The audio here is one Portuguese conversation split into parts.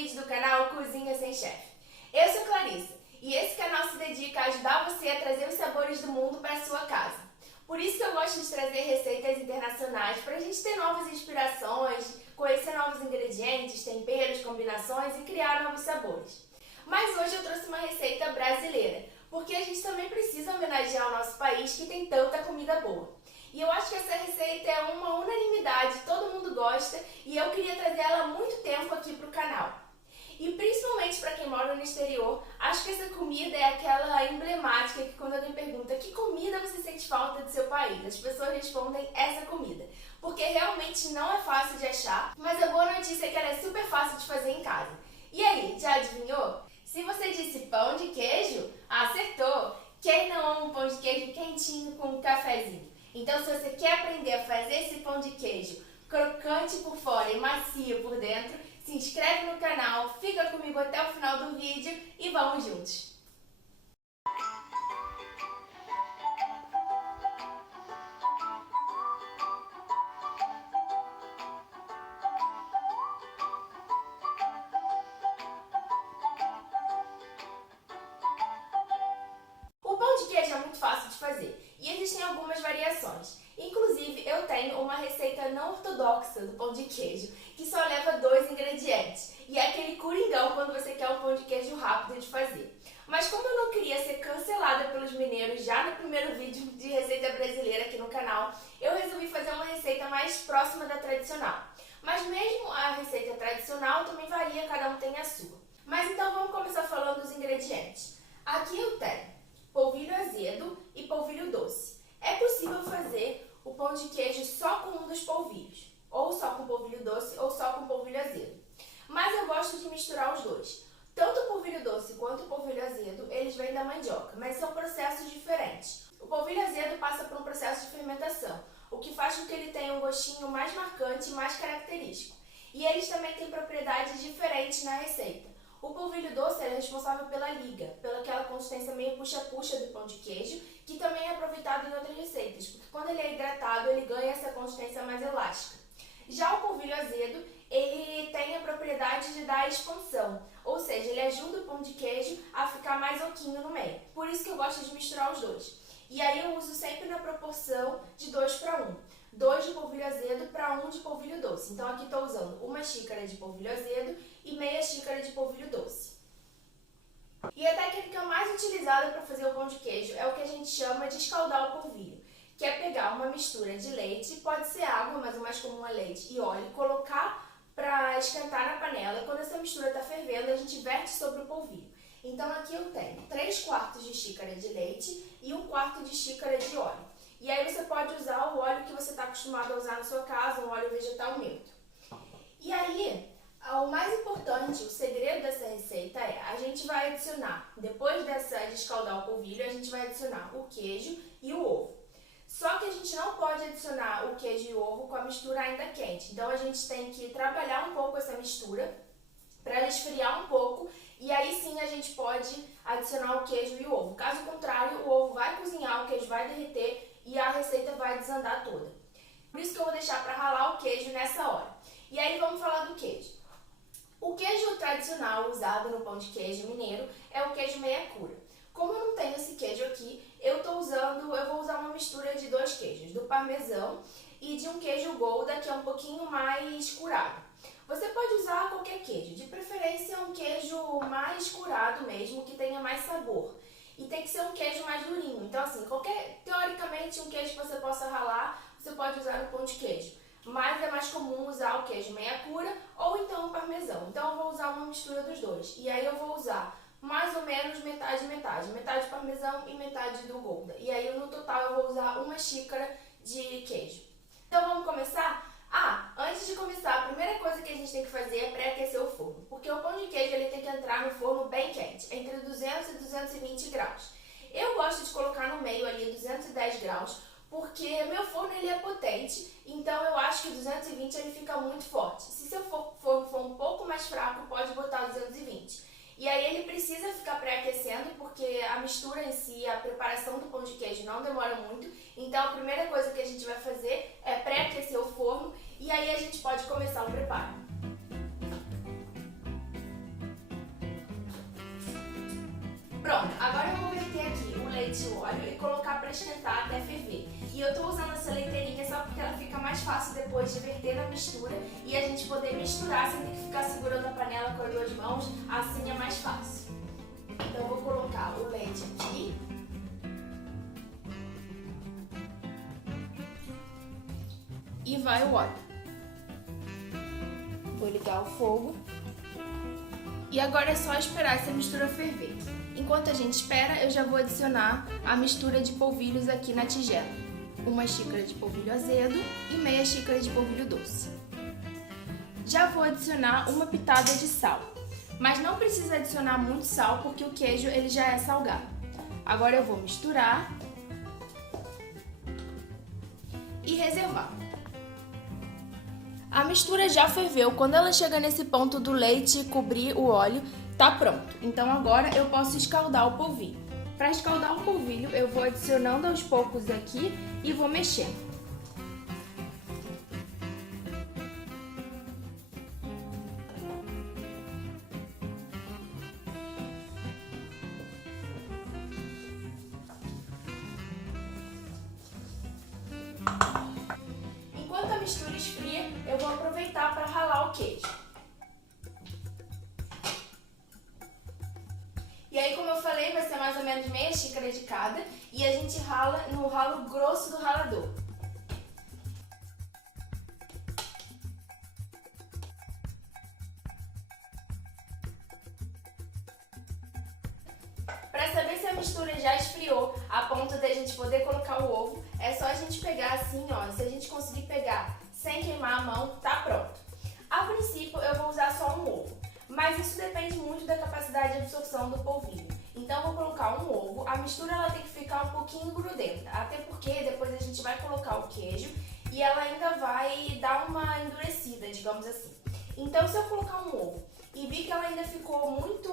vídeo do canal Cozinha Sem Chefe. Eu sou Clarissa e esse canal se dedica a ajudar você a trazer os sabores do mundo para a sua casa. Por isso que eu gosto de trazer receitas internacionais para a gente ter novas inspirações, conhecer novos ingredientes, temperos, combinações e criar novos sabores. Mas hoje eu trouxe uma receita brasileira, porque a gente também precisa homenagear o nosso país que tem tanta comida boa. E eu acho que essa receita é uma unanimidade, todo mundo gosta e eu queria trazer ela há muito tempo aqui para o canal. E principalmente para quem mora no exterior, acho que essa comida é aquela emblemática que quando alguém pergunta que comida você sente falta do seu país, as pessoas respondem essa comida. Porque realmente não é fácil de achar, mas a boa notícia é que ela é super fácil de fazer em casa. E aí, já adivinhou? Se você disse pão de queijo, acertou! Quem não ama um pão de queijo quentinho com um cafezinho? Então, se você quer aprender a fazer esse pão de queijo crocante por fora e macio por dentro, se inscreve no canal, fica comigo até o final do vídeo e vamos juntos! O pão de queijo é muito fácil de fazer e existem algumas variações. Inclusive, eu tenho uma receita não ortodoxa do pão de queijo, que só leva 2 ingredientes. E é aquele coringão quando você quer um pão de queijo rápido de fazer. Mas como eu não queria ser cancelada pelos mineiros já no primeiro vídeo de receita brasileira aqui no canal, eu resolvi fazer uma receita mais próxima da tradicional. Mas mesmo a receita tradicional também varia, cada um tem a sua. Mas então vamos começar falando dos ingredientes. Aqui eu tenho polvilho azedo e polvilho doce. É possível fazer o pão de queijo só com um dos polvilhos, ou só com polvilho doce ou só com polvilho azedo. Mas eu gosto de misturar os dois. Tanto o polvilho doce quanto o polvilho azedo, eles vêm da mandioca, mas são processos diferentes. O polvilho azedo passa por um processo de fermentação, o que faz com que ele tenha um gostinho mais marcante e mais característico. E eles também têm propriedades diferentes na receita. O polvilho doce é responsável pela liga, pela aquela consistência meio puxa-puxa do pão de queijo, que também é aproveitado em outras receitas, porque quando ele é hidratado, ele ganha essa consistência mais elástica. Já o polvilho azedo, ele tem a propriedade de dar expansão, ou seja, ele ajuda o pão de queijo a ficar mais oquinho no meio. Por isso que eu gosto de misturar os dois. E aí eu uso sempre na proporção de 2:1. 2 de polvilho azedo para 1 de polvilho doce. Então aqui estou usando 1 xícara de polvilho azedo e meia xícara de polvilho doce. E a técnica mais utilizada para fazer o pão de queijo é o que a gente chama de escaldar o polvilho, que é pegar uma mistura de leite, pode ser água, mas o mais comum é leite e óleo, colocar para esquentar na panela. E quando essa mistura está fervendo, a gente verte sobre o polvilho. Então aqui eu tenho 3/4 de xícara de leite e 1/4 de xícara de óleo. E aí você pode usar o óleo que você está acostumado a usar na sua casa, um óleo vegetal neutro. E aí, o mais importante, o segredo dessa receita é, a gente vai adicionar, depois de escaldar o polvilho, a gente vai adicionar o queijo e o ovo. Só que a gente não pode adicionar o queijo e o ovo com a mistura ainda quente. Então a gente tem que trabalhar um pouco essa mistura para ela esfriar um pouco e aí sim a gente pode adicionar o queijo e o ovo. Caso contrário, o ovo vai cozinhar, o queijo vai derreter e a receita vai desandar toda. Por isso que eu vou deixar para ralar o queijo nessa hora. E aí vamos falar do queijo. O queijo tradicional usado no pão de queijo mineiro é o queijo meia cura. Como eu não tenho esse queijo aqui, eu vou usar uma mistura de 2 queijos, do parmesão e de um queijo Gouda, que é um pouquinho mais curado. Você pode usar qualquer queijo, de preferência um queijo mais curado mesmo, que tenha mais sabor. E tem que ser um queijo mais durinho. Então, assim, teoricamente, um queijo que você possa ralar, você pode usar no pão de queijo. Mas é mais comum usar o queijo meia cura ou então o parmesão. Então, eu vou usar uma mistura dos dois. E aí, eu vou usar mais ou menos metade. Metade parmesão e metade do Gouda. E aí, no total, eu vou usar 1 xícara de queijo. Então, vamos começar? Antes de começar, a primeira coisa que a gente tem que fazer é pré-aquecer o forno. Porque o pão de queijo ele tem que entrar no forno bem quente, entre 200 e 220 graus. Eu gosto de colocar no meio ali 210 graus, porque meu forno ele é potente, então eu acho que 220 ele fica muito forte. Se seu forno for um pouco mais fraco, pode botar 220. E aí ele precisa ficar pré-aquecendo, porque a mistura em si, a preparação do pão de queijo não demora muito. Então a primeira coisa que a gente vai fazer é pré-aquecer o forno e aí a gente pode começar o preparo. leite e o óleo e colocar para esquentar até ferver. E eu tô usando essa leiteirinha só porque ela fica mais fácil depois de verter na mistura e a gente poder misturar sem ter que ficar segurando a panela com as duas mãos, assim é mais fácil. Então eu vou colocar o leite aqui. E vai o óleo. Vou ligar o fogo. E agora é só esperar essa mistura ferver. Enquanto a gente espera, eu já vou adicionar a mistura de polvilhos aqui na tigela. 1 xícara de polvilho azedo e meia xícara de polvilho doce. Já vou adicionar uma pitada de sal. Mas não precisa adicionar muito sal porque o queijo ele já é salgado. Agora eu vou misturar e reservar. A mistura já ferveu, quando ela chega nesse ponto do leite cobrir o óleo, tá pronto. Então agora eu posso escaldar o polvilho. Para escaldar o polvilho, eu vou adicionando aos poucos aqui e vou mexendo. Enquanto a mistura esfria, eu vou aproveitar para ralar o queijo. E aí, como eu falei, vai ser mais ou menos meia xícara de cada e a gente rala no ralo grosso do ralador. Para saber se a mistura já esfriou a ponto de a gente poder colocar o ovo, é só a gente pegar assim, ó. Se a gente conseguir pegar sem queimar a mão, tá pronto. A princípio eu vou usar só um ovo, mas isso depende muito da capacidade de absorção do polvilho. Então eu vou colocar um ovo, a mistura ela tem que ficar um pouquinho grudenta, até porque depois a gente vai colocar o queijo e ela ainda vai dar uma endurecida, digamos assim. Então se eu colocar um ovo e vi que ela ainda ficou muito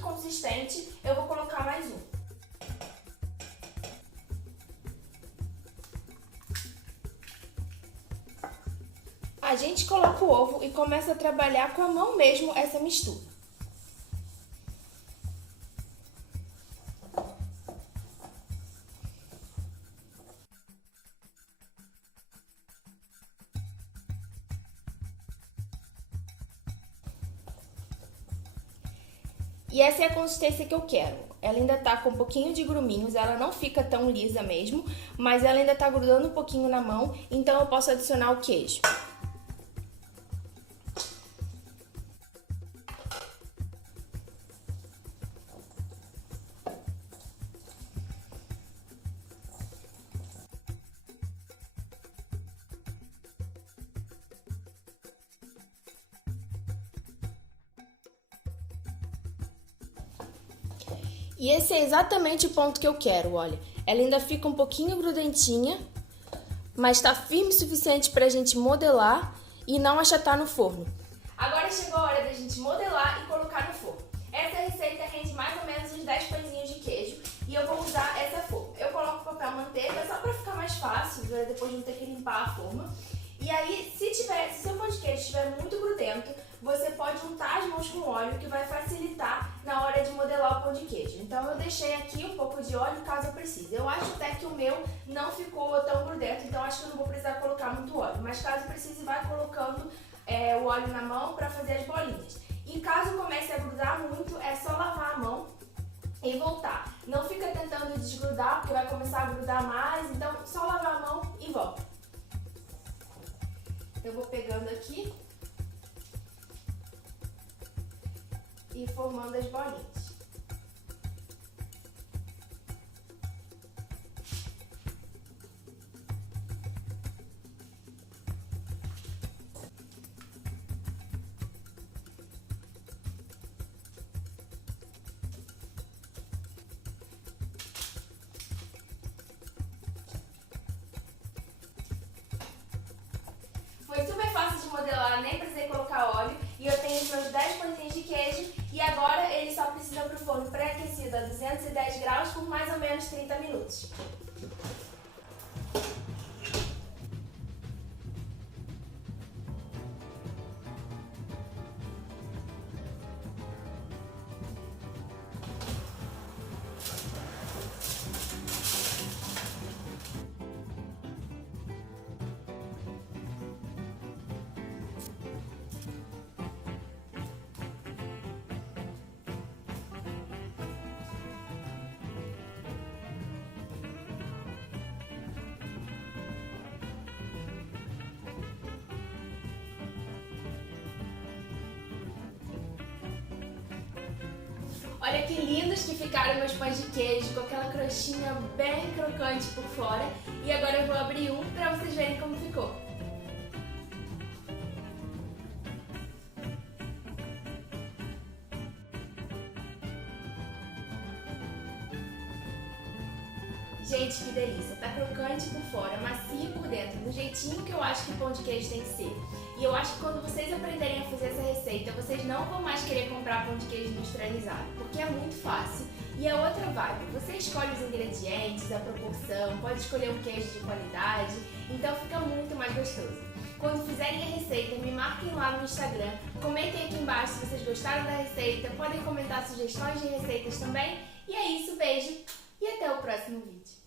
consistente, eu vou colocar mais um. A gente coloca o ovo e começa a trabalhar com a mão mesmo essa mistura. E essa é a consistência que eu quero. Ela ainda tá com um pouquinho de gruminhos, ela não fica tão lisa mesmo, mas ela ainda tá grudando um pouquinho na mão, então eu posso adicionar o queijo. E esse é exatamente o ponto que eu quero, olha. Ela ainda fica um pouquinho grudentinha, mas tá firme o suficiente pra gente modelar e não achatar no forno. Agora chegou a hora da gente modelar e colocar no forno. Essa receita rende mais ou menos uns 10 pãezinhos de queijo e eu vou usar essa forma. Eu coloco papel manteiga só pra ficar mais fácil, depois de não ter que limpar a forma. E aí, se seu pão de queijo estiver muito grudento, você pode untar as mãos com óleo, que vai facilitar na hora de modelar o pão de queijo. Então eu deixei aqui um pouco de óleo caso eu precise. Eu acho até que o meu não ficou tão grudento, então acho que eu não vou precisar colocar muito óleo. Mas caso precise, vai colocando o óleo na mão para fazer as bolinhas. E caso comece a grudar muito, é só lavar a mão e voltar. Não fica tentando desgrudar, porque vai começar a grudar mais, então só lavar a mão e volta. Eu vou pegando aqui e formando as bolinhas. Foi super fácil de modelar, nem precisei colocar óleo. E eu tenho os meus 10 pãezinhos de queijo. E agora ele só precisa para o forno pré-aquecido a 210 graus por mais ou menos 30 minutos. Olha que lindos que ficaram meus pães de queijo, com aquela crostinha bem crocante por fora. E agora eu vou abrir um para vocês verem como ficou. Gente, que delícia! Tá crocante por fora, macio por dentro, do jeitinho que eu acho que pão de queijo tem que ser. E eu acho que quando vocês aprenderem a fazer essa receita, vocês não vão mais querer comprar pão de queijo industrializado, porque é muito fácil e é outra vibe. Você escolhe os ingredientes, a proporção, pode escolher um queijo de qualidade, então fica muito mais gostoso. Quando fizerem a receita, me marquem lá no Instagram, comentem aqui embaixo se vocês gostaram da receita, podem comentar sugestões de receitas também. E é isso, beijo e até o próximo vídeo.